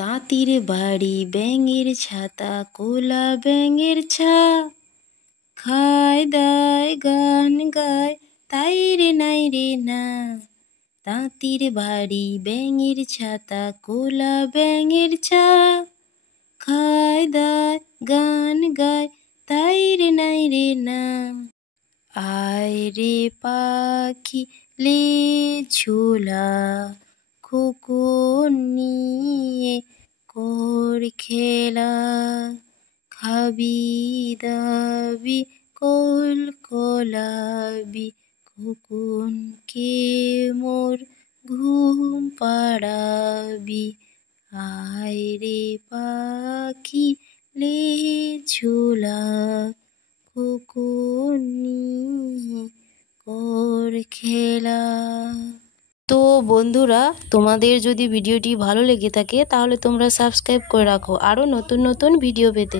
তাঁতির বাড়ি ব্যাঙের ছাতা কোলা ব্যাঙের ছা, খায় দায় গান গায় তাই রে নাই রে না। তাঁতির বাড়ি ব্যাঙের ছাতা কোলা ব্যাঙের ছা, খায় দায় গান গায় তাই রে নাই রে না। আয় রে পাখি লে ঝোলা খোকন নিয়ে কর খেলা, খাবি দাবি কল কলাবি খোকনকে মোর ঘুম পাড়াবি। আয় রে পাখি লে ঝোলা খোকন নিয়ে কর খেলা। তো বন্ধুরা, তোমাদের যদি ভিডিওটি ভালো লেগে থাকে তাহলে তোমরা সাবস্ক্রাইব করে রাখো আরও নতুন নতুন ভিডিও পেতে।